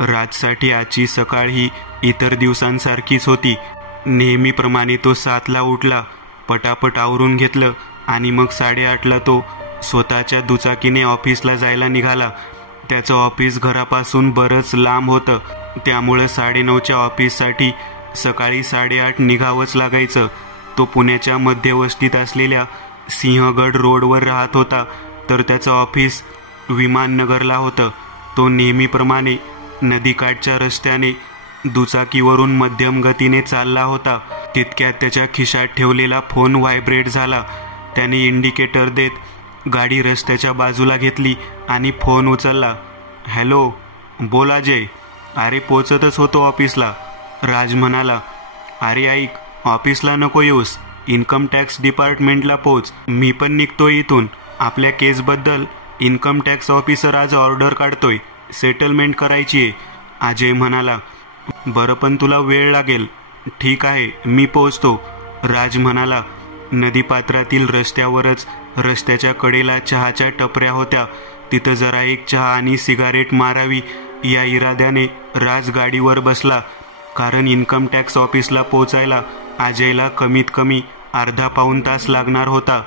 राजसाठी आजची सकाळ ही इतर दिवसांसारखीच होती. नेहमीप्रमाणे तो 7ला उठला, पटापट आवरून घेतलं आणि मग 8:30ला तो स्वतःच्या दुचाकीने ऑफिसला जायला निघाला. त्याचं ऑफिस घरापासून बरंच लांब होतं, त्यामुळं 9:30च्या ऑफिससाठी सकाळी 8:30 निघावंच लागायचं. तो पुण्याच्या मध्यवस्तीत असलेल्या सिंहगड रोडवर राहत होता, तर त्याचं ऑफिस विमाननगरला होतं. तो नेहमीप्रमाणे नदीकाठच्या रस्त्याने दुचाकीवरून मध्यम गतीने चालला होता. तितक्यात त्याच्या खिशात ठेवलेला फोन व्हायब्रेट झाला. त्याने इंडिकेटर देत गाडी रस्त्याच्या बाजूला घेतली आणि फोन उचलला. हॅलो, बोल अजय. अरे पोचतच होतो ऑफिसला. राज म्हणाला. अरे ऐक, ऑफिसला नको येऊस, इन्कम टॅक्स डिपार्टमेंटला पोच. मी पण निघतोय इथून. आपल्या केसबद्दल इन्कम टॅक्स ऑफिसर आज ऑर्डर काढतोय, सेटलमेंट करायची आहे. अजय म्हणाला. बरं, पण तुला वेळ लागेल. ठीक आहे, मी पोचतो. राज म्हणाला. नदीपात्रातील रस्त्यावरच रस्त्याच्या कडेला चहाच्या टपऱ्या होत्या. तिथं जरा एक चहा आणि सिगारेट मारावी या इराद्याने राज गाडीवर बसला, कारण इन्कम टॅक्स ऑफिसला पोचायला अजयला कमीत कमी अर्धा-पाऊण तास लागणार होता.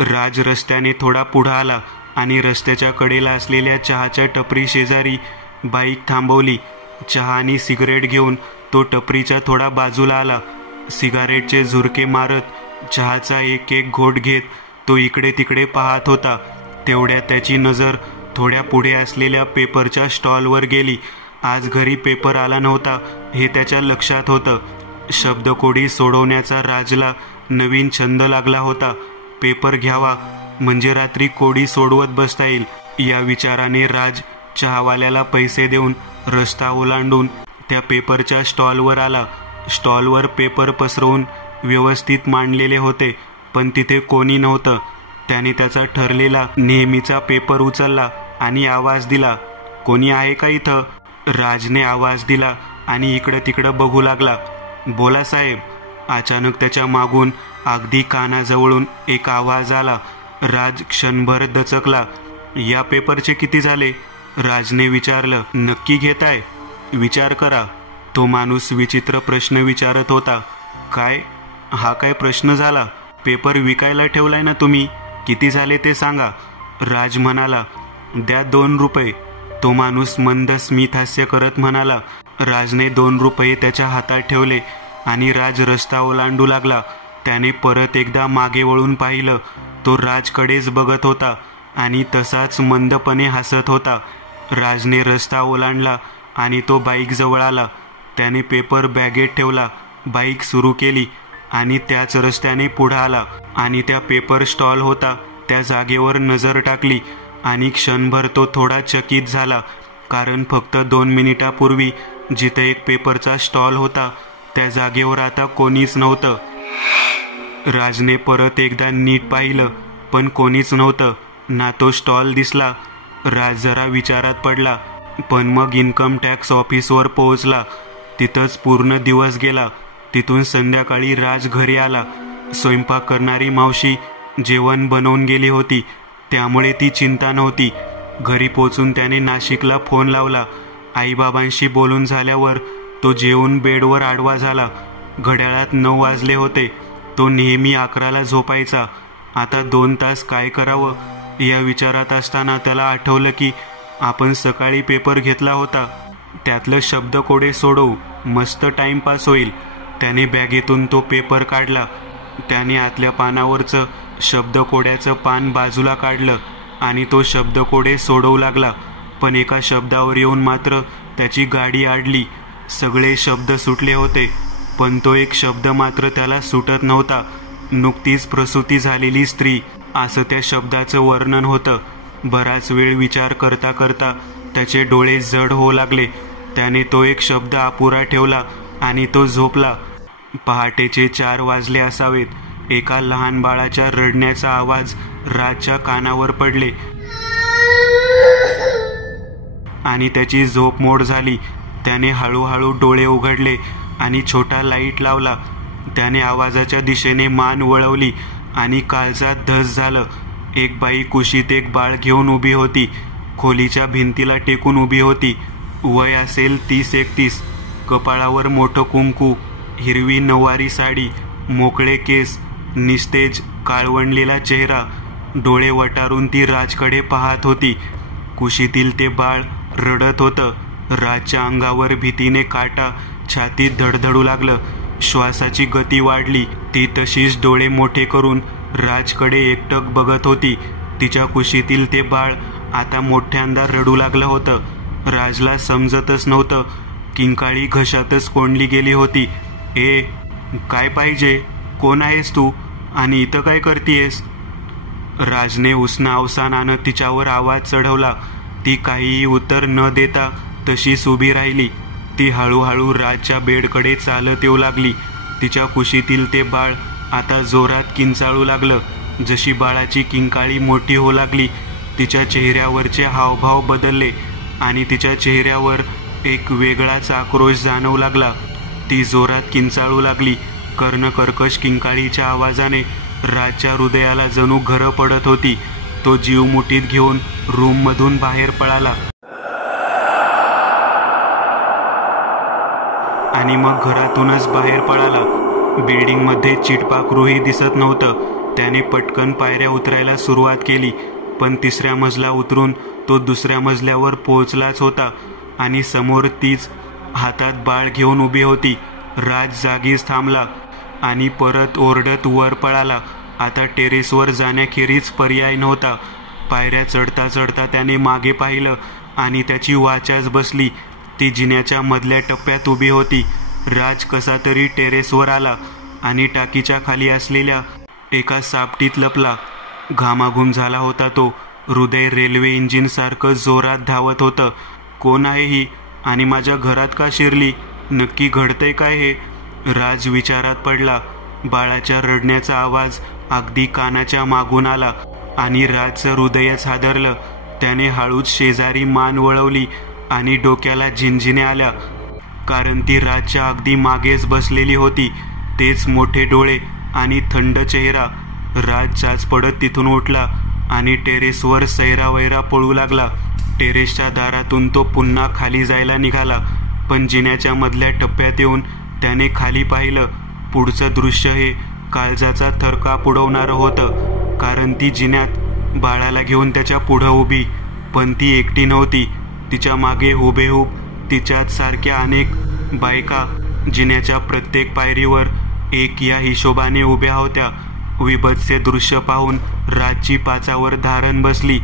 राज रस्त्याने थोडा पुढं आला आणि रस्त्याच्या कडेला असलेल्या चहाच्या टपरी शेजारी बाईक थांबवली. चहा आणि सिगरेट घेऊन तो टपरीच्या थोडा बाजूला आला. सिगारेटचे झुरके मारत चहाचा एक एक घोट घेत तो इकडे तिकडे पाहत होता. तेवढ्यात त्याची नजर थोड्या पुढे असलेल्या पेपरच्या स्टॉलवर गेली. आज घरी पेपर आला नव्हता हे त्याच्या लक्षात होतं. शब्दकोडी सोडवण्याचा राजला नवीन छंद लागला होता. पेपर घ्यावा म्हणजे रात्री कोडी सोडवत बसता येईल या विचाराने राज चहावाल्याला पैसे देऊन रस्ता ओलांडून त्या पेपरच्या स्टॉलवर आला. स्टॉलवर पेपर पसरवून व्यवस्थित मांडलेले होते, पण तिथे कोणी नव्हतं. त्याने त्याचा ठरलेला नेहमीचा पेपर उचलला आणि आवाज दिला. कोणी आहे का इथं? राजने आवाज दिला आणि इकडं तिकडं बघू लागला. बोला साहेब. अचानक त्याच्या मागून अगदी कानाजवळून एक आवाज आला. राज क्षणभर दचकला. या पेपरचे किती झाले? राजने विचारलं. नक्की घेताय? विचार करा. तो माणूस विचित्र प्रश्न विचारत होता. काय? हा काय प्रश्न झाला? पेपर विकायला ठेवलाय ना तुम्ही? किती झाले ते सांगा. राज म्हणाला. द्या 2 रुपये. तो माणूस मंद स्मितहास्य करत म्हणाला. राजने 2 रुपये त्याच्या हातात ठेवले आणि राज रस्ता ओलांडू लागला. त्याने परत एकदा मागे वळून पाहिलं. तो राजकडेच बघत होता आणि तसाच मंदपणे हसत होता. राजने रस्ता ओलांडला आणि तो बाईक जवळ आला. त्याने पेपर बॅगेत ठेवला, बाईक सुरू केली आणि त्याच रस्त्याने पुढे आला आणि त्या पेपर स्टॉल होता त्या जागेवर नजर टाकली. आणि क्षणभर तो थोडा चकित झाला, कारण फक्त 2 मिनिटापूर्वी जिथे एक पेपरचा स्टॉल होता त्या जागेवर आता कोणीच नव्हतं. राजने परत एकदा नीट पाहिलं, पण कोणीच नव्हतं. ना तो स्टॉल दिसला. राज जरा विचारात पडला, पण मग इन्कम टॅक्स ऑफिसवर पोहोचला. तिथंच पूर्ण दिवस गेला. तिथून संध्याकाळी राज घरी आला. स्वयंपाक करणारी मावशी जेवण बनवून गेली होती, त्यामुळे ती चिंता नव्हती. घरी पोचून त्याने नाशिकला फोन लावला. आईबाबांशी बोलून झाल्यावर तो जेवून बेडवर आडवा झाला. घड्याळात 9 वाजले होते. तो नेहमी 11ला झोपायचा. आता 2 तास काय करावं या विचारात असताना त्याला आठवलं की आपण सकाळी पेपर घेतला होता. त्यातलं शब्दकोडे सोडवू, मस्त टाइमपास होईल. त्याने बॅगेतून तो पेपर काढला. त्याने आतल्या पानावरचं शब्दकोड्याचं पान बाजूला काढलं आणि तो शब्दकोडे सोडवू लागला. पण एका शब्दावर येऊन मात्र त्याची गाडी आडली. सगळे शब्द सुटले होते, पण तो एक शब्द मात्र त्याला सुटत नव्हता. नुकतीच प्रसूती झालेली स्त्री असं त्या शब्दाचं वर्णन होतं. बराच वेळ विचार करता करता त्याचे डोळे जड होऊ लागले. त्याने तो एक शब्द अपुरा ठेवला आणि तो झोपला. पहाटेचे 4 वाजले असावेत. एका लहान बाळाच्या रडण्याचा आवाज राजच्या कानावर पडले आणि त्याची झोप मोड झाली. त्याने हळूहळू डोळे उघडले आणि छोटा लाईट लावला. त्याने आवाजाच्या दिशेने मान वळवली आणि काळजात धस झालं. एक बाई कुशीत एक बाळ घेऊन उभी होती. खोलीच्या भिंतीला टेकून उभी होती. वय असेल 30-31, कपाळावर मोठं कुंकू, हिरवी नऊवारी साडी, मोकळे केस, निस्तेज काळवंडलेला चेहरा, डोळे वटारून ती राजकडे पाहत होती. कुशीतील ते बाळ रडत होतं. राजच्या अंगावर भीतीने काटा छातीत धडधडू लागलं. श्वासाची गती वाढली. ती तशीच डोळे मोठे करून राजकडे एकटक बघत होती. तिच्या कुशीतील ते बाळ आता मोठ्यांदा रडू लागलं होतं. राजला समजतच नव्हतं. किंकाळी घशातच कोंडली गेली होती. ए, काय पाहिजे? कोण आहेस तू? आणि इथं काय करतीयस? राजने उसना अवसानानं तिच्यावर आवाज चढवला. ती काहीही उत्तर न देता तशीच उभी राहिली. ती हळूहळू राजच्या बेडकडे चालत येऊ लागली. तिच्या कुशीतील ते बाळ आता जोरात किंचाळू लागलं. जशी बाळाची किंकाळी मोठी होऊ लागली, तिच्या चेहऱ्यावरचे हावभाव बदलले आणि तिच्या चेहऱ्यावर एक वेगळाच आक्रोश जाणवू लागला. ती जोरात किंचाळू लागली. कर्णकर्कश किंकाळीच्या आवाजाने राजच्या हृदयाला जणू घरं पडत होती. तो जीव मुठीत घेऊन रूममधून बाहेर पळाला आणि मग घरातूनच बाहेर पळाला. बिल्डिंगमध्ये चिटपाखरूही दिसत नव्हतं. त्याने पटकन पायऱ्या उतरायला सुरुवात केली, पण 3ऱ्या मजला उतरून तो 2ऱ्या मजल्यावर पोहोचलाच होता आणि समोर तीच हातात बाळ घेऊन उभी होती. राज जागीच थांबला आणि परत ओरडत वर पळाला. आता टेरेसवर जाण्याखेरीज पर्याय नव्हता. पायऱ्या चढता चढता त्याने मागे पाहिलं आणि त्याची वाचाच बसली. ती जिन्याच्या मधल्या टप्प्यात उभी होती. राज कसा तरी टेरेसवर आला आणि टाकीच्या खाली असलेल्या एका सापटीत लपला. घामाघूम झाला होता तो. हृदय रेल्वे इंजिनसारखं जोरात धावत होतं. कोण आहे ही आणि माझ्या घरात का शिरली? नक्की घडतंय काय हे? राज विचारात पडला. बाळाच्या रडण्याचा आवाज अगदी कानाच्या मागून आला आणि राजचं हृदयच हादरलं. त्याने हळूच शेजारी मान वळवली आणि डोक्याला झिंझिण्या आल्या, कारण ती राजच्या अगदी मागेच बसलेली होती. तेच मोठे डोळे आणि थंड चेहरा. राज चाच पडत तिथून उठला आणि टेरेसवर सैरावैरा पळू लागला. टेरेसच्या दारातून तो पुन्हा खाली जायला निघाला, पण जिन्याच्या मधल्या टप्प्यात येऊन त्याने खाली पाहिलं. पुढचं दृश्य हे काळजाचा थरकाप उडवणारं होतं, कारण ती जिन्यात बाळाला घेऊन त्याच्या पुढं उभी. पण ती एकटी नव्हती. तिच्या मागे हुबेहूब तिच्याच सारख्या अनेक बायका जिन्याच्या प्रत्येक पायरीवर एक या हिशोबाने उभ्या होत्या. विभत्से दृश्य पाहून राजची पाचावर धारण बसली.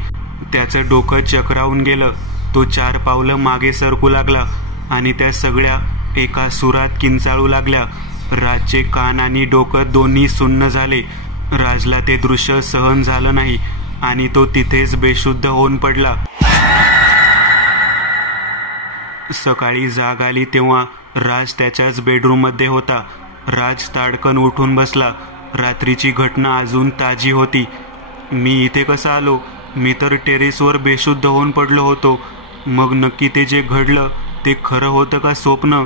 त्याचं डोकं चक्रावून गेलं. तो 4 पावलं मागे सरकू लागला आणि त्या सगळ्या एका सुरात किंचाळू लागल्या. राजचे कान आणि डोकं दोन्ही सुन्न झाले. राजला ते दृश्य सहन झालं नाही आणि तो तिथेच बेशुद्ध होऊन पडला. सकाळी जाग आली तेव्हा राज त्याच्याच बेडरूममध्ये होता. राज ताडकन उठून बसला. रात्रीची घटना अजून ताजी होती. मी इथे कसा आलो? मी तर टेरेसवर बेशुद्ध होऊन पडलो होतो. मग नक्की ते जे घडलं ते खरं होतं का स्वप्न?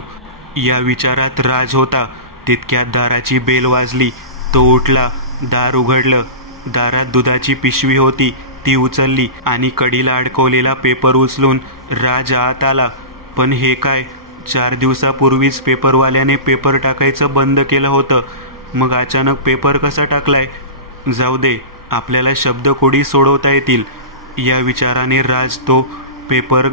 या विचारात राज होता. तितक्यात दाराची बेल वाजली. तो उठला. दार उघडलं. दारात दुधाची पिशवी होती. ती उचलली आणि कडीला अडकवलेला पेपर उचलून राज आत आला. पण हे काय? 4 दिवसापूर्वीच पेपरवाल्याने पेपर टाकायचं बंद केलं होतं. मग अचानक पेपर कसा टाकलाय? जाऊ दे, आपल्याला शब्दकोडी सोडवता येतील. या विचाराने राज तो पेपर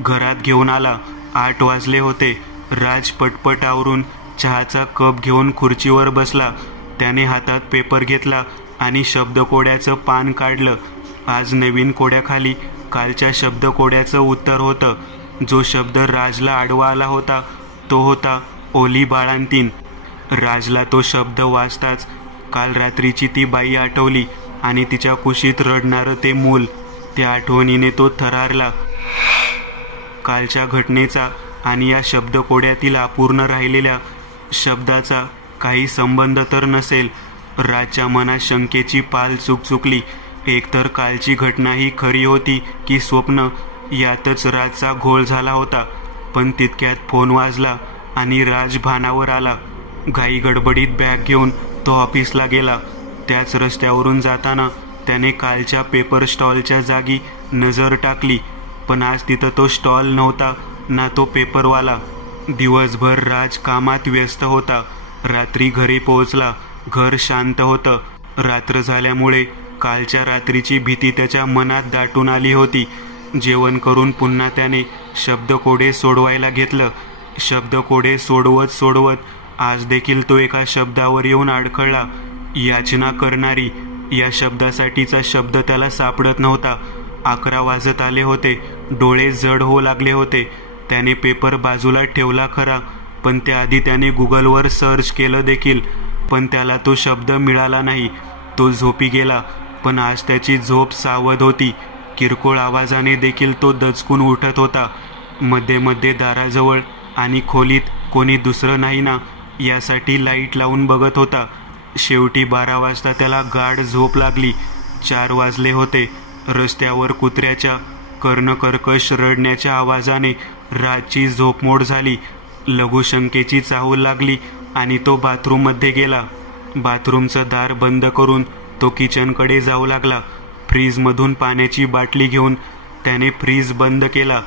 घरात घेऊन आला. 8 वाजले होते. राज पटपट आवरून चहाचा कप घेऊन खुर्चीवर बसला. त्याने हातात पेपर घेतला आणि शब्दकोड्याचं पान काढलं. आज नवीन कोड्याखाली कालच्या शब्दकोड्याचं उत्तर होतं. जो शब्द राजला आडवा आला होता तो होता ओली बाळंतीण. राजला तो शब्द वाचताच काल रात्रीची ती बाई आठवली आणि तिच्या कुशीत रडणारं ते मूल. त्या आठवणीने तो थरारला. कालच्या घटनेचा आणि या शब्दकोड्यातील अपूर्ण राहिलेल्या शब्दाचा काही संबंध तर नसेल. राजच्या मनात शंकेची पाल चुकचुकली. एकतर कालची घटना ही खरी होती की स्वप्न, यातच राजचा घोळ झाला होता. पण तितक्यात फोन वाजला आणि राज भानावर आला. घाई गडबडीत बॅग घेऊन तो ऑफिसला गेला. त्याच रस्त्यावरून जाताना त्याने कालच्या पेपर स्टॉलच्या जागी नजर टाकली, पण आज तिथं तो स्टॉल नव्हता. ना तो पेपरवाला. दिवसभर राज कामात व्यस्त होता. रात्री घरी पोहोचला. घर शांत होतं. रात्र झाल्यामुळे कालच्या रात्रीची भीती त्याच्या मनात दाटून आली होती. जेवण करून पुन्हा त्याने शब्दकोडे सोडवायला घेतलं. शब्दकोडे सोडवत आज देखील तो एका शब्दावर येऊन अडखळला. याचना करणारी या शब्दासाठीचा शब्द त्याला सापडत नव्हता. 11 वाजत आले होते. डोळे जड होऊ लागले होते. त्याने पेपर बाजूला ठेवला खरा, पण त्याआधी त्याने गुगलवर सर्च केलं देखील, पण त्याला तो शब्द मिळाला नाही. तो झोपी गेला. पण आज त्याची झोप सावध होती. किरकोळ आवाजाने देखील तो दचकून उठत होता. मध्ये मध्ये दाराजवळ आणि खोलीत कोणी दुसरं नाही ना यासाठी लाईट लावून बघत होता. शेवटी 12 वाजता त्याला गाढ झोप लागली. 4 वाजले होते. रस्त्यावर कुत्र्याच्या कर्णकर्कश रडण्याच्या आवाजाने राजची झोपमोड झाली. लघुशंकेची चाहूल लागली आणि तो बाथरूममध्ये गेला. बाथरूमचं दार बंद करून तो किचनकडे जाऊ लागला. फ्रीजमधून पाण्याची बाटली घेऊन त्याने फ्रीज बंद केला.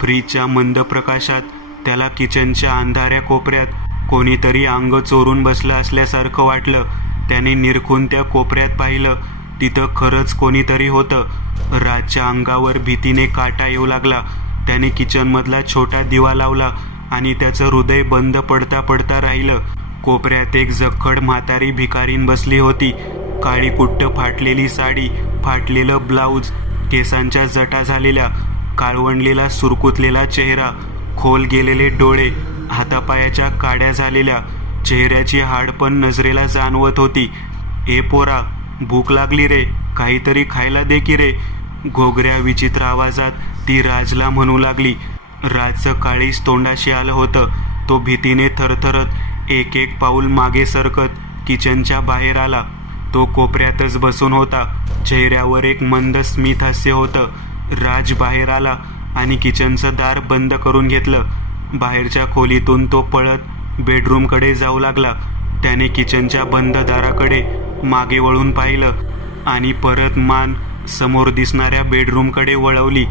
फ्रीजच्या मंद प्रकाशात त्याला किचनच्या अंधाऱ्या कोपऱ्यात कोणीतरी अंग चोरून बसलं असल्यासारखं वाटलं. त्याने निरखून त्या कोपऱ्यात पाहिलं. तिथं खरंच कोणीतरी होतं. राजच्या अंगावर भीतीने काटा येऊ लागला. त्याने किचनमधला छोटा दिवा लावला आणि त्याचं हृदय बंद पडता पडता राहिलं. कोपऱ्यात एक जखड म्हातारी भिकारीण बसली होती. काळी कुट्ट फाटलेली साडी, फाटलेलं ब्लाऊज, केसांच्या जटा झालेल्या, काळवंडलेला सुरकुतलेला चेहरा, खोल गेलेले डोळे, हातापायाच्या काड्या झालेल्या, चेहऱ्याची हाडपण नजरेला जाणवत होती. ए पोरा, भूक लागली रे, काहीतरी खायला दे की रे. घोगऱ्या विचित्र आवाजात ती राजला म्हणू लागली. राजचं काळीज तोंडाशी आलं होतं. तो भीतीने थरथरत एक एक पाऊल मागे सरकत किचनच्या बाहेर आला. तो कोपऱ्यातच बसून होता. चेहऱ्यावर एक मंद स्मित हास्य होतं. राज बाहेर आला आणि किचनचं दार बंद करून घेतलं. बाहेरच्या खोलीतून तो पळत बेडरूमकडे जाऊ लागला. त्याने किचनच्या बंद दाराकडे मागे वळून पाहिलं आणि परत मान समोर दिसणाऱ्या बेडरूमकडे वळवली.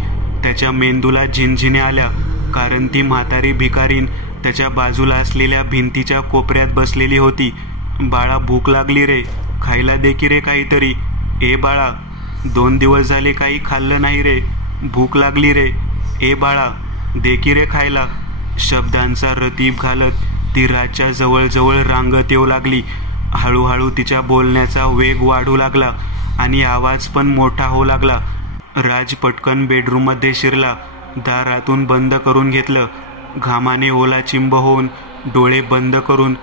त्याच्या मेंदूला झिंझिण्या आल्या, कारण ती म्हातारी भिकारीण त्याच्या बाजूला असलेल्या भिंतीच्या कोपऱ्यात बसलेली होती. बाळा, भूक लागली रे, खायला दे की रे काहीतरी. ए बाळा, 2 दिवस झाले काही खाल्लं नाही रे, भूक लागली रे. ए बाळा, दे की रे खायला. शब्दांचा रतीब घालत ती राजच्या जवळजवळ रांगत येऊ लागली. हळूहळू तिच्या बोलण्याचा वेग वाढू लागला आणि आवाज पण मोठा होऊ लागला. राज पटकन बेडरूममध्ये शिरला. दारातून बंद करून घेतलं. घामाने ओलाचिंब होऊन डोळे बंद करून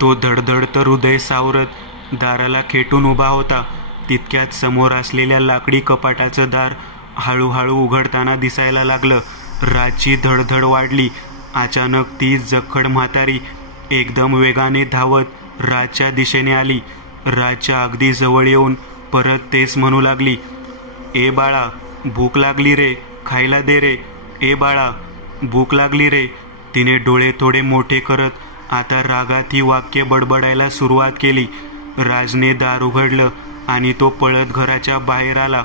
तो धडधडतं हृदय सावरत दाराला खेटून उभा होता. तितक्यात समोर असलेल्या लाकडी कपाटाचं दार हळूहळू उघडताना दिसायला लागलं. राजची धडधड वाढली. अचानक ती जखड म्हातारी एकदम वेगाने धावत राजच्या दिशेने आली. राजच्या अगदी जवळ येऊन परत तेच म्हणू लागली. ए बाळा, भूक लागली रे, खायला दे रे. ए बाळा, भूक लागली रे. तिने डोळे थोडे मोठे करत आता रागात ही वाक्य बडबडायला सुरुवात केली. राजने दार उघडलं आणि तो पळत घराच्या बाहेर आला.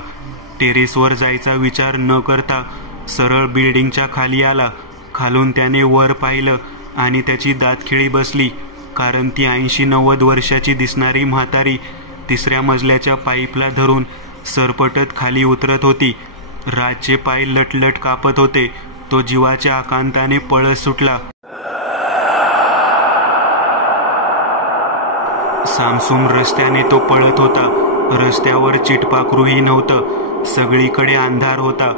टेरेसवर जायचा विचार न करता सरळ बिल्डिंगच्या खाली आला. खालून त्याने वर पाहिलं आणि त्याची दातखिळी बसली, कारण ती 80-90 वर्षाची दिसणारी म्हातारी 3ऱ्या मजल्याच्या पाईपला धरून सरपटत खाली उतरत होती. राजचे पाय लटलट कापत होते. तो जीवाच्या आकांताने पळत सुटला. सामसूम रस्त्याने तो पळत होता. रस्त्यावर चिटपाखरूही नव्हतं. सगळीकडे अंधार होता.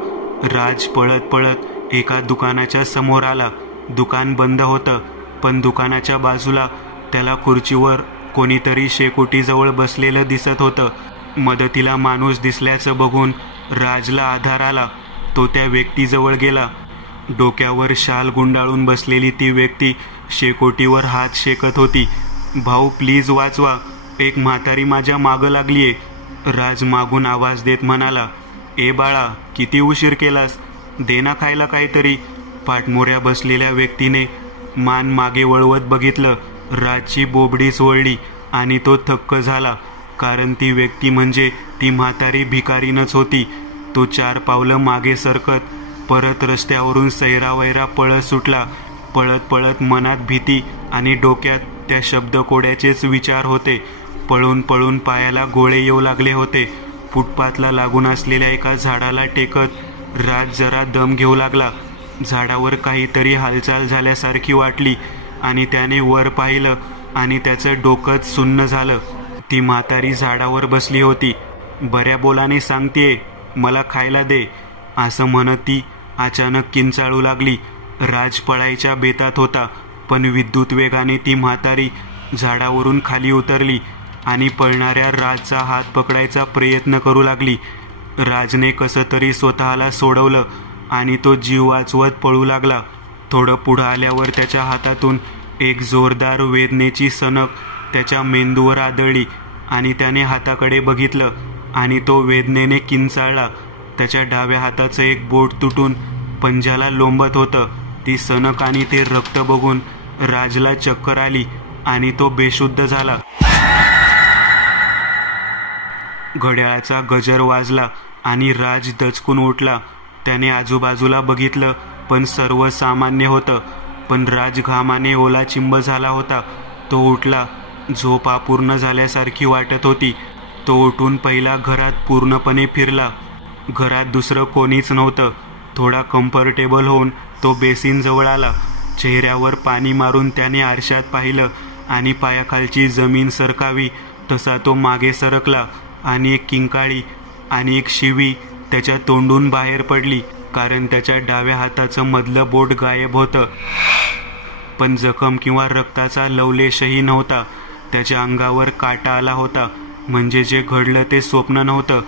राज पळत पळत एका दुकानाच्या समोर आला. दुकान बंद होतं, पण दुकानाच्या बाजूला त्याला खुर्चीवर कोणीतरी शेकोटीजवळ बसलेलं दिसत होतं. मदतीला माणूस दिसल्याचं बघून राजला आधार आला. तो त्या व्यक्तीजवळ गेला. डोक्यावर शाल गुंडाळून बसलेली ती व्यक्ती शेकोटीवर हात शेकत होती. भाऊ, प्लीज वाचवा, एक म्हातारी माझ्या मागं लागलीये. राज मागून आवाज देत म्हणाला. ए बाळा, किती उशीर केलास, दे ना खायला काहीतरी. पाठमोऱ्या बसलेल्या व्यक्तीने मान मागे वळवत बघितलं. राजची बोबडीच वळली आणि तो थक्क झाला, कारण ती व्यक्ती म्हणजे ती म्हातारी भिकारीनच होती. तो 4 पावलं मागे सरकत परत रस्त्यावरून सैरावैरा पळत सुटला. पळत पळत मनात भीती आणि डोक्यात त्या शब्दकोड्याचेच विचार होते. पळून पळून पायाला गोळे येऊ लागले होते. फुटपाथला लागून असलेल्या एका झाडाला टेकत राज जरा दम घेऊ लागला. झाडावर काहीतरी हालचाल झाल्यासारखी वाटली आणि त्याने वर पाहिलं आणि त्याचं डोकंच सुन्न झालं. ती म्हातारी झाडावर बसली होती. बऱ्या बोलाने सांगतेय, मला खायला दे, असं म्हणत ती अचानक किंचाळू लागली. राज पळायच्या बेतात होता, पण विद्युत वेगाने ती म्हातारी झाडावरून खाली उतरली आणि पळणाऱ्या राजचा हात पकडायचा प्रयत्न करू लागली. राजने कसं तरी स्वतःला सोडवलं आणि तो जीव वाचवत पळू लागला. थोडं पुढं आल्यावर त्याच्या हातातून एक जोरदार वेदनेची सनक त्याच्या मेंदूवर आदळली आणि त्याने हाताकडे बघितलं आणि तो वेदनेने किंचाळला. त्याच्या डाव्या हाताचं एक बोट तुटून पंजाला लोंबत होतं. ती सनक आणि ते रक्त बघून राजला चक्कर आली आणि तो बेशुद्ध झाला. घड्याळाचा गजर वाजला आणि राज दचकून उठला. त्याने आजूबाजूला बघितलं, पण सर्व सामान्य होतं. पण राज घामाने ओलाचिंब झाला होता. तो उठला. झोप अपूर्ण झाल्यासारखी वाटत होती. तो उठून पहिला घरात पूर्णपणे फिरला. घरात दुसरं कोणीच नव्हतं. थोडा कम्फर्टेबल होऊन तो बेसिनजवळ आला. चेहऱ्यावर पाणी मारून त्याने आरशात पाहिलं आणि पायाखालची जमीन सरकावी तसा तो मागे सरकला आणि एक किंकाळी आणि एक शिवी त्याच्या तोंडून बाहेर पडली, कारण त्याच्या डाव्या हाताचं मधलं बोट गायब होतं. पण जखम किंवा रक्ताचा लवलेशही नव्हता. त्याच्या अंगावर काटा आला होता, म्हणजे जे घडलं ते स्वप्न नव्हतं.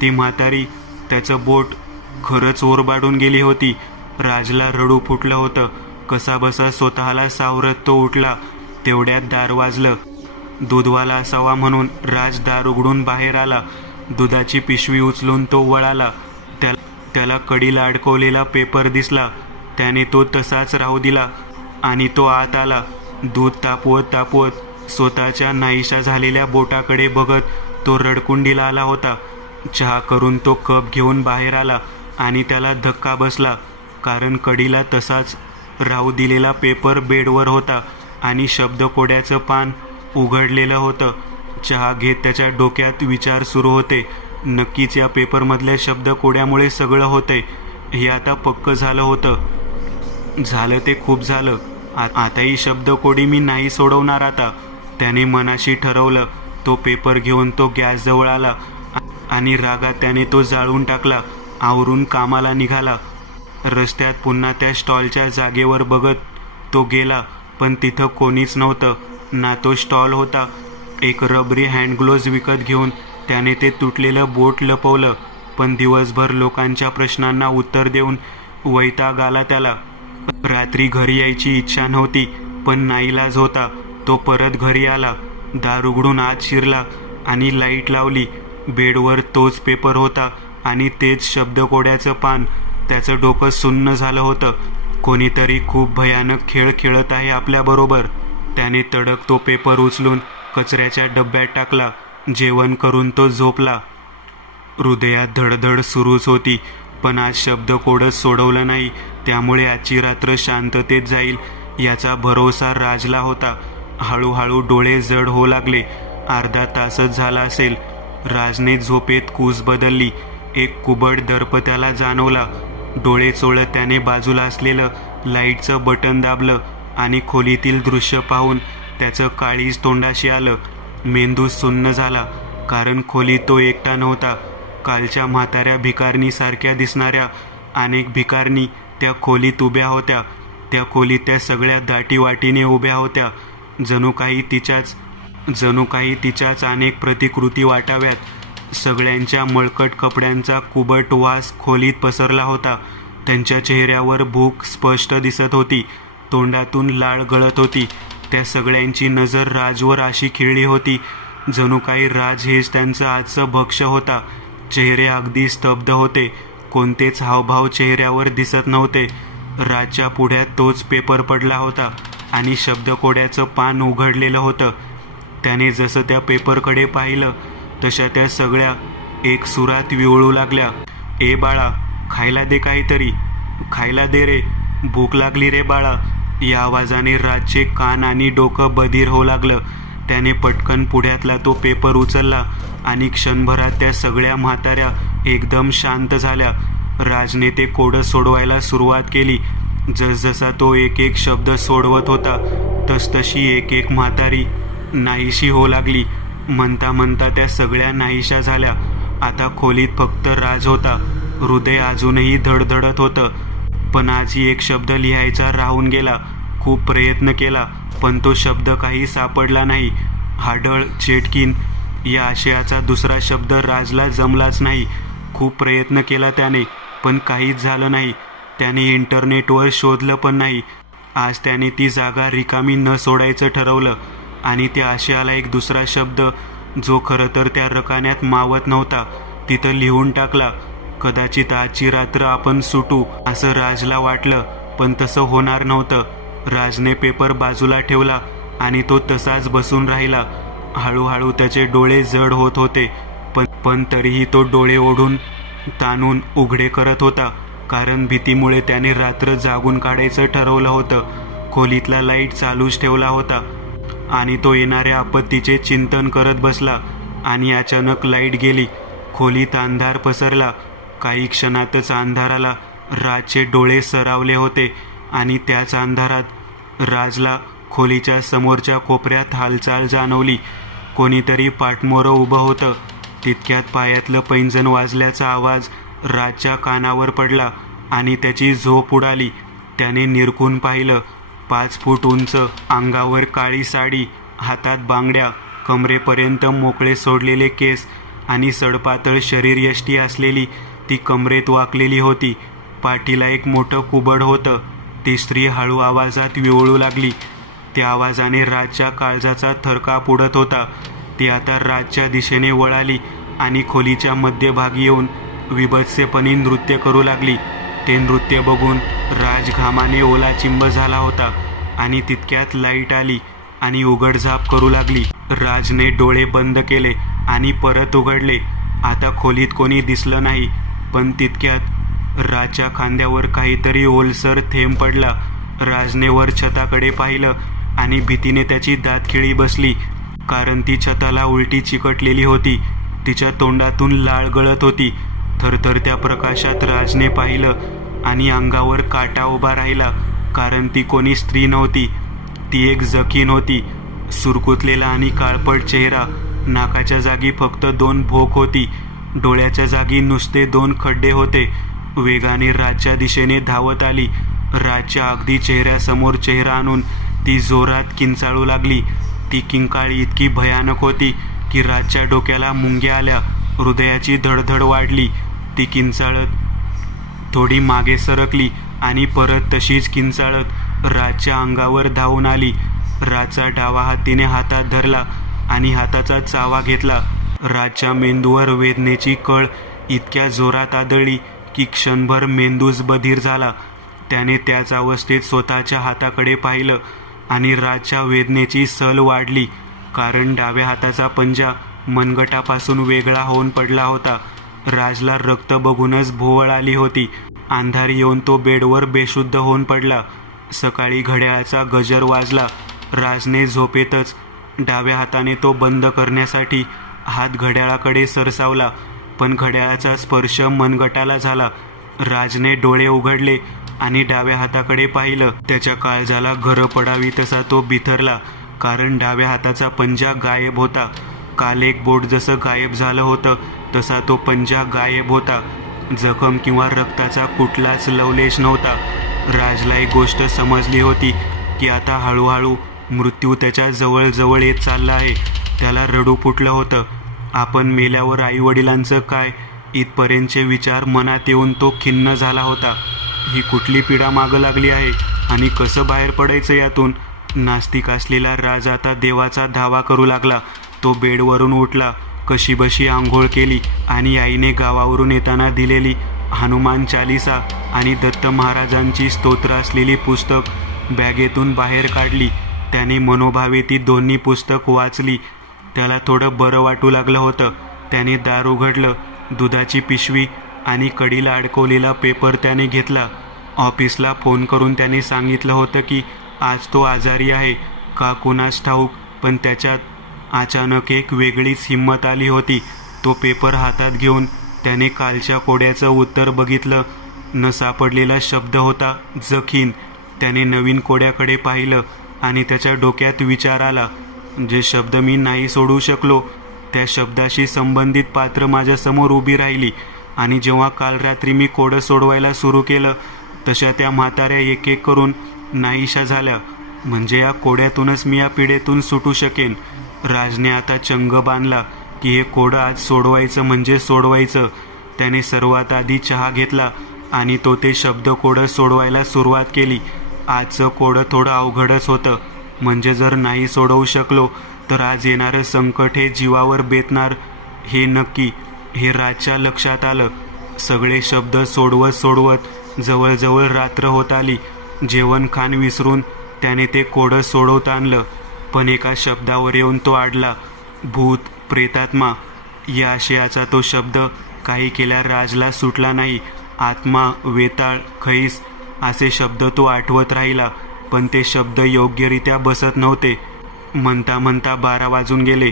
ती म्हातारी त्याचं बोट खरंच ओरबाडून गेली होती. राजला रडू फुटलं होतं. कसाबसा स्वतःला सावरत तो उठला. तेवढ्यात दार वाजलं. दूधवाला असावा म्हणून राज दार उघडून बाहेर आला. दुधाची पिशवी उचलून तो वळाला. त्याला कडीला अडकवलेला पेपर दिसला. त्याने तो तसाच राहू दिला आणि तो आत आला. दूध तापवत तापवत स्वतःच्या नाहीशा झालेल्या बोटाकडे बघत तो रडकुंडीला आला होता. चहा करून तो कप घेऊन बाहेर आला आणि त्याला धक्का बसला, कारण कडीला तसाच राहू दिलेला पेपर बेडवर होता आणि शब्दकोड्याचं पान उघडलेलं होतं. चहा घेत त्याच्या डोक्यात विचार सुरू होते. नक्कीच या पेपरमधल्या शब्दकोड्यामुळे सगळं होतंय. हे आता पक्क झालं होतं. झालं ते खूप झालं. आता ही शब्दकोडी मी नाही सोडवणार आता, त्याने मनाशी ठरवलं. तो पेपर घेऊन तो गॅसजवळ आला आणि रागात त्याने तो जाळून टाकला. आवरून कामाला निघाला. रस्त्यात पुन्हा त्या स्टॉलच्या जागेवर बघत तो गेला, पण तिथं कोणीच नव्हतं. ना तो स्टॉल होता. एक रबरी हँडग्लोव्ज विकत घेऊन त्याने ते तुटलेलं बोट लपवलं. पण दिवसभर लोकांच्या प्रश्नांना उत्तर देऊन वैताग आला त्याला. रात्री घरी यायची इच्छा नव्हती, पण नाईलाज होता. तो परत घरी आला. दार उघडून आत शिरला आणि लाईट लावली. बेडवर तोच पेपर होता आणि तेच शब्दकोड्याचं पान. त्याचं डोकं सुन्न झालं होतं. कोणीतरी खूप भयानक खेळ खेळत आहे आपल्याबरोबर. त्याने तडक तो पेपर उचलून कचऱ्याच्या डब्यात टाकला. जेवण करून तो झोपला. हृदयात धडधड सुरूच होती, पण आज शब्दकोडच सोडवलं नाही, त्यामुळे आजची रात्र शांततेत जाईल याचा भरोसा राजला होता. हळूहळू डोळे जड होऊ लागले. अर्धा तासच झाला असेल. राजने झोपेत कूस बदलली. एक कुबड दर्प त्याला जाणवला. डोळे चोळत त्याने बाजूला असलेलं लाईटचं बटन दाबलं आणि खोलीतील दृश्य पाहून त्याचं काळीज तोंडाशी आलं. मेंदू सुन्न झाला, कारण खोलीत तो एकटा नव्हता. कालच्या म्हाताऱ्या भिकारणीसारख्या दिसणाऱ्या अनेक भिकारणी त्या खोलीत उभ्या होत्या. त्या खोलीत त्या सगळ्या दाटीवाटीने उभ्या होत्या. जणू काही तिच्याच अनेक प्रतिकृती वाटाव्यात. सगळ्यांच्या मळकट कपड्यांचा कुबट वास खोलीत पसरला होता. त्यांच्या चेहऱ्यावर भूक स्पष्ट दिसत होती. तोंडातून लाळ गळत होती. त्या सगळ्यांची नजर राजवर अशी खिळली होती, जणू काही राज हेच त्यांचं आजचं भक्ष्य होता. चेहरे अगदी स्तब्ध होते. कोणतेच हावभाव चेहऱ्यावर दिसत नव्हते. राजच्या पुढ्यात तोच पेपर पडला होता आणि शब्दकोड्याचं पान उघडलेलं होतं. त्याने जसं त्या पेपरकडे पाहिलं तशा त्या सगळ्या एक सुरात विवळू लागल्या. ए बाळा, खायला दे काहीतरी, खायला दे रे, भूक लागली रे बाळा. या आवाजाने राजचे कान आणि डोकं बधीर होऊ लागलं. त्याने पटकन पुढ्यातला तो पेपर उचलला आणि क्षणभरात त्या सगळ्या म्हाताऱ्या एकदम शांत झाल्या. राजने ते कोडं सोडवायला सुरुवात केली. जसजसा तो एक एक शब्द सोडवत होता तसतशी एक एक म्हातारी नाहीशी होऊ लागली. म्हणता म्हणता त्या सगळ्या नाहीशा झाल्या. आता खोलीत फक्त राज होता. हृदय अजूनही धडधडत होतं. पण आजही एक शब्द लिहायचा राहून गेला. खूप प्रयत्न केला पण तो शब्द काही सापडला नाही. हाडळ, चेटकीन या आशयाचा दुसरा शब्द राजला जमलाच नाही. खूप प्रयत्न केला त्याने पण काहीच झालं नाही. त्याने इंटरनेटवर शोधलं पण नाही. आज त्याने ती जागा रिकामी न सोडायचं ठरवलं आणि त्या आशयाला एक दुसरा शब्द जो खरं तर त्या रकान्यात मावत नव्हता तिथं लिहून टाकला. कदाचित आजची रात्र आपण सुटू असं राजला वाटलं पण तसं होणार नव्हतं. राजने पेपर बाजूला ठेवला आणि तो तसाच बसून राहिला. हळूहळू त्याचे डोळे जड होत होते पण तरीही तो डोळे ओढून ताणून उघडे करत होता. कारण भीतीमुळे त्याने रात्र जागून काढायचं ठरवलं होतं. खोलीतला लाईट चालूच ठेवला होता आणि तो येणाऱ्या आपत्तीचे चिंतन करत बसला. आणि अचानक लाईट गेली. खोलीत अंधार पसरला. काही क्षणातच अंधाराला राजचे डोळे सरावले होते आणि त्याच अंधारात राजला खोलीच्या समोरच्या कोपऱ्यात हालचाल जाणवली. कोणीतरी पाठमोरं उभं होतं. तितक्यात पायातलं पैंजण वाजल्याचा आवाज राजच्या कानावर पडला आणि त्याची झोप उडाली. त्याने निरखून पाहिलं. 5 फूट उंच, अंगावर काळी साडी, हातात बांगड्या, कमरेपर्यंत मोकळे सोडलेले केस आणि सडपातळ शरीरयष्टी असलेली ती कमरेत वाकलेली होती. पाठीला एक मोठं कुबड होतं. ती स्त्री हळू आवाजात विवळू लागली. त्या आवाजाने राजच्या काळजाचा थरकाप उडत होता. ती आता राजच्या दिशेने वळाली आणि खोलीच्या मध्यभागी येऊन विभत्सेपणे नृत्य करू लागली. ते नृत्य बघून राज घामाने ओलाचिंब झाला होता आणि तितक्यात लाईट आली आणि उघडझाप करू लागली. राजने डोळे बंद केले आणि परत उघडले. आता खोलीत कोणी दिसलं नाही पण तितक्यात राजच्या खांद्यावर काहीतरी ओलसर थेंब पडला. राजने वर छताकडे पाहिलं आणि भीतीने त्याची दातखिळी बसली. कारण ती छताला उलटी चिकटलेली होती. तिच्या तोंडातून लाळ गळत होती. थरथरत्या प्रकाशात राजने पाहिलं आणि अंगावर काटा उभा राहिला. कारण ती कोणी स्त्री नव्हती. ती एक जखीन होती. सुरकुतलेला आणि काळपट चेहरा. नाकाच्या जागी फक्त 2 भोक होती. डोळ्याच्या जागी नुसते 2 खड्डे होते. वेगाने राजच्या दिशेने धावत आली. राजच्या अगदी चेहऱ्यासमोर चेहरा आणून ती जोरात किंचाळू लागली. ती किंकाळी इतकी भयानक होती की राजच्या डोक्याला मुंग्या आल्या. हृदयाची धडधड वाढली. ती किंचाळत थोडी मागे सरकली आणि परत तशीच किंचाळत राजच्या अंगावर धावून आली. राजचा डावा हात तिने हातात धरला आणि हाताचा चावा घेतला. राजच्या मेंदूवर वेदनेची कळ इतक्या जोरात आदळली की क्षणभर मेंदूच बधीर झाला. त्याने त्याच अवस्थेत स्वतःच्या हाताकडे पाहिलं आणि राजच्या वेदनेची सल वाढली. कारण डाव्या हाताचा पंजा मनगटापासून वेगळा होऊन पडला होता. राजला रक्त बघूनच भोवळ आली होती. अंधार येऊन तो बेडवर बेशुद्ध होऊन पडला. सकाळी घड्याळाचा गजर वाजला. राजने झोपेतच डाव्या हाताने तो बंद करण्यासाठी हात घड्याळाकडे सरसावला पण घड्याळाचा स्पर्श मनगटाला झाला. राजने डोळे उघडले आणि डाव्या हाताकडे पाहिलं. त्याच्या काळजाला घरं पडावी तसा तो बिथरला. कारण डाव्या हाताचा पंजा गायब होता. काल एक बोट जसं गायब झालं होतं तसा तो पंजा गायब होता. जखम किंवा रक्ताचा कुठलाच लवलेश नव्हता. राजला एक गोष्ट समजली होती की आता हळूहळू मृत्यू त्याच्या जवळ येत चालला आहे. त्याला रडू फुटलं होतं. आपण मेल्यावर आईवडिलांचं काय इथपर्यंतचे विचार मनात येऊन तो खिन्न झाला होता. ही कुठली पीडा मागं लागली आहे आणि कसं बाहेर पडायचं यातून. नास्तिक असलेला राज आता देवाचा धावा करू लागला. तो बेडवरून उठला. कशीबशी आंघोळ केली आणि आईने गावावरून येताना दिलेली हनुमान चालिसा आणि दत्त महाराजांची स्तोत्र असलेली पुस्तक बॅगेतून बाहेर काढली. त्याने मनोभावे ती दोन्ही पुस्तक वाचली. त्याला थोडं बरं वाटू लागलं होतं. त्याने दार उघडलं. दुधाची पिशवी आणि कडीला अडकवलेला पेपर त्याने घेतला. ऑफिसला फोन करून त्याने सांगितलं होतं की आज तो आजारी आहे का कुणास ठाऊक, पण त्याच्यात अचानक एक वेगळीच हिंमत आली होती. तो पेपर हातात घेऊन त्याने कालच्या कोड्याचं उत्तर बघितलं. न सापडलेला शब्द होता जखीन. त्याने नवीन कोड्याकडे पाहिलं आणि त्याच्या डोक्यात विचार आला, जे शब्द मी नाही सोडू शकलो त्या शब्दाशी संबंधित पात्र माझ्यासमोर उभी राहिली. आणि जेव्हा काल रात्री मी कोडं सोडवायला सुरू केलं तशा त्या म्हाताऱ्या एक एक करून नाहीशा झाल्या. म्हणजे या कोड्यातूनच मी या पिढेतून सुटू शकेन. राजने आता चंग बांधला की हे कोडं आज सोडवायचं म्हणजे सोडवायचं. त्याने सर्वात आधी चहा घेतला आणि तो ते शब्द कोडं सोडवायला सुरुवात केली. आजचं कोडं थोडं अवघडच होतं. म्हणजे जर नाही सोडवू शकलो तर आज येणारं संकट हे जीवावर बेतणार हे नक्की, हे राजच्या लक्षात आलं. सगळे शब्द सोडवत जवळजवळ रात्र होत आली. जेवण खाण विसरून त्याने ते कोडं सोडवत आणलं. पण एका शब्दावर येऊन तो अडला. भूत, प्रेतात्मा या आशयाचा तो शब्द काही केल्या राजला सुटला नाही. आत्मा, वेताळ, खैस असे शब्द तो आठवत राहिला, पण ते शब्द योग्यरित्या बसत नव्हते. म्हणता म्हणता 12 वाजून गेले.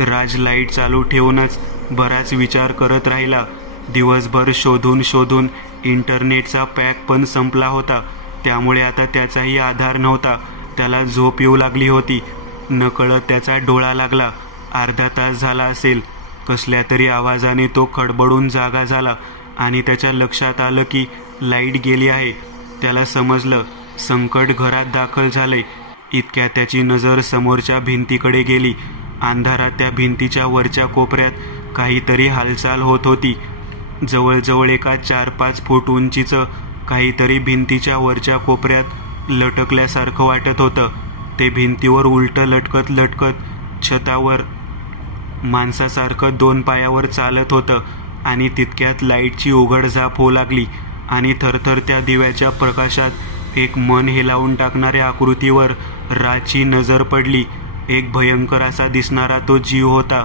राज लाईट चालू ठेवूनच बराच विचार करत राहिला. दिवसभर शोधून इंटरनेटचा पॅक पण संपला होता. त्यामुळे आता त्याचाही आधार नव्हता. त्याला झोप येऊ लागली होती. नकळत त्याचा डोळा लागला. अर्धा तास झाला असेल. कसल्या तरी आवाजाने तो खडबडून जागा झाला आणि त्याच्या लक्षात आलं की लाईट गेली आहे. त्याला समजलं संकट घरात दाखल झाले. इतक्यात त्याची नजर समोरच्या भिंतीकडे गेली. अंधारात त्या भिंतीच्या वरच्या कोपऱ्यात काहीतरी हालचाल होत होती. जवळजवळ एका 4-5 फूट उंचीचं काहीतरी भिंतीच्या वरच्या कोपऱ्यात लटकल्यासारखं वाटत होतं. ते भिंतीवर उलटं लटकत छतावर माणसासारखं 2 पायावर चालत होतं. आणि तितक्यात लाईटची उघडझाप होऊ लागली आणि थरथर त्या दिव्याच्या प्रकाशात एक मन हेलावून टाकणाऱ्या आकृतीवर राजची नजर पडली. एक भयंकर असा दिसणारा तो जीव होता.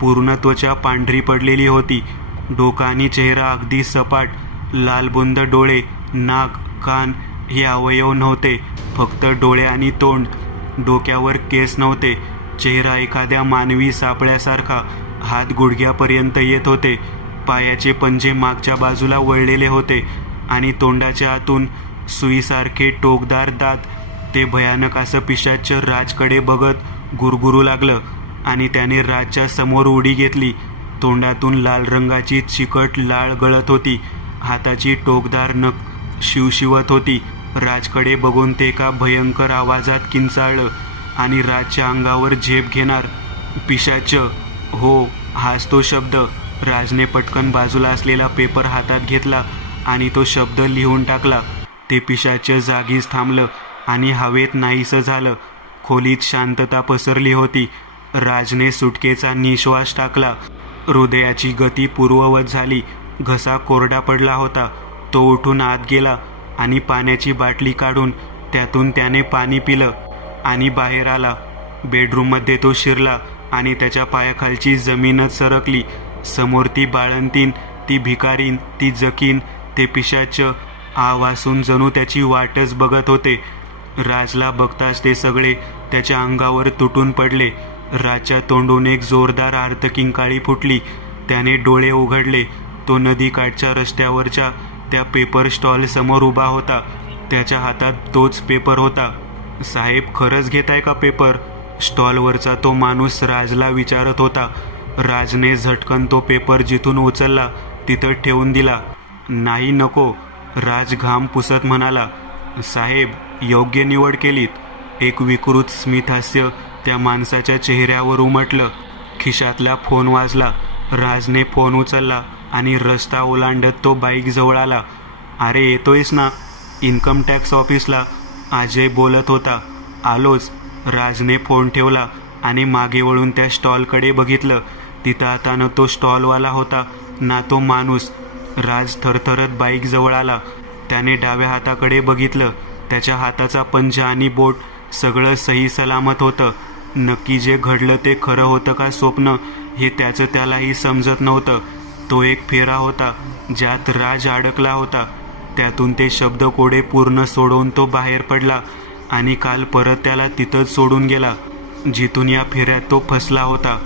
पूर्ण त्वचा पांढरी पडलेली होती. डोका आणि चेहरा अगदी सपाट. लालबुंद डोळे, नाक, कान हे अवयव नव्हते, फक्त डोळे आणि तोंड. डोक्यावर केस नव्हते. चेहरा एखाद्या मानवी सापळ्यासारखा. हात गुडघ्यापर्यंत येत होते. पायाचे पंजे मागच्या बाजूला वळलेले होते आणि तोंडाच्या आतून सुईसारखे टोकदार दात. ते भयानक असं पिशाच्च राजकडे बघत गुरगुरू लागलं आणि त्याने राजच्या समोर उडी घेतली. तोंडातून लाल रंगाची चिकट लाळ गळत होती. हाताची टोकदार नख शिवशिवत होती. राजकडे बघून ते एका भयंकर आवाजात किंचाळलं आणि राजच्या अंगावर झेप घेणार. पिशाच्च, हो, हाच तो शब्द. राजने पटकन बाजूला असलेला पेपर हातात घेतला आणि तो शब्द लिहून टाकला. ते पिशाच्च जागीच थांबलं आणि हवेत नाहीसं झालं. खोलीत शांतता पसरली होती. राजने सुटकेचा निश्वास टाकला. हृदयाची गती पूर्ववत झाली. घसा कोरडा पडला होता. तो उठून आत गेला आणि पाण्याची बाटली काढून त्यातून त्याने पाणी पिलं आणि बाहेर आला. बेडरूममध्ये तो शिरला आणि त्याच्या पायाखालची जमीनच सरकली. समोर ती बाळंतीण, ती भिकारीण, ती जकीन, ते पिशाच्च आवासून जणू त्याची वाटच बघत होते. राजला बघताच ते सगळे त्याच्या अंगावर तुटून पडले. राजच्या तोंडून एक जोरदार आर्तकिंकाळी फुटली. त्याने डोळे उघडले. तो नदीकाठच्या रस्त्यावरच्या त्या पेपर स्टॉल समोर उभा होता. त्याच्या हातात तोच पेपर होता. साहेब, खरंच घेताय का पेपर? स्टॉलवरचा तो माणूस राजला विचारत होता. राजने झटकन तो पेपर जिथून उचलला तिथं ठेवून दिला. नाही, नको. राज घाम पुसत म्हणाला. साहेब, योग्य निवड केलीत. एक विकृत स्मितहास्य त्या माणसाच्या चेहऱ्यावर उमटलं. खिशातला फोन वाजला. राजने फोन उचलला आणि रस्ता ओलांडत तो बाईक जवळ आला. अरे, येतोयस ना? इन्कम टॅक्स ऑफिसला अजय बोलत होता. आलोच. राजने फोन ठेवला आणि मागे वळून त्या स्टॉलकडे बघितलं. तिथं आता न तो स्टॉलवाला होता ना तो माणूस. राज थरथरत बाईक जवळ आला. त्याने डाव्या हाताकडे बघितलं. त्याच्या हाताचा पंजा आणि बोट सगळं सही सलामत होतं. नक्की जे घडलं ते खरं होतं का स्वप्न हे त्याचं त्यालाही समजत नव्हतं. तो एक फेरा होता ज्यात राज अडकला होता. त्यातून ते शब्द कोडे पूर्ण सोडवून तो बाहेर पडला आणि काल परत त्याला तिथंच सोडून गेला जिथून या फेऱ्यात तो फसला होता.